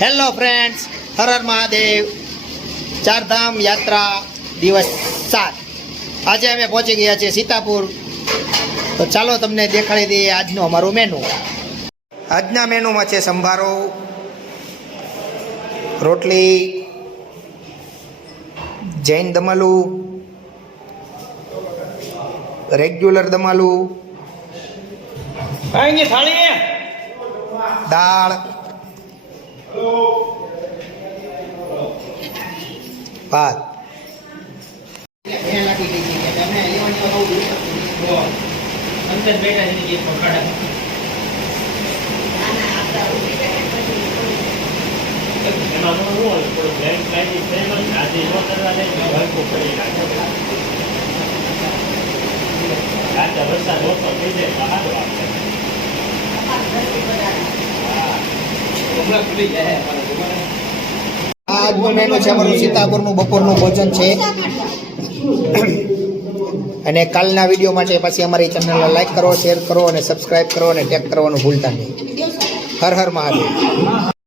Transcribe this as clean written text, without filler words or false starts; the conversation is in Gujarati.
Hello friends, Har Har Mahadev. ચારધામ યાત્રા દિવસ 7. આજે અમે પહોંચી ગયા છીએ સીતાપુર. તો ચાલો તમને દેખાડી દઈએ આજનું અમારું મેનુ. આજના મેનુમાં છે સંભારો, રોટલી, જૈન દમાલું, રેગ્યુલર દમાલું, દાળ, ભાત. આજનું મેનુ છે અમારું સીતાપુરનું બપોરનું ભોજન છે. અને કાલના વિડીયો માટે પછી અમારી ચેનલને લાઈક કરો, શેર કરો અને સબસ્ક્રાઈબ કરો અને ટેગ કરવાનું ભૂલતા નહીં. હર હર મહાદેવ.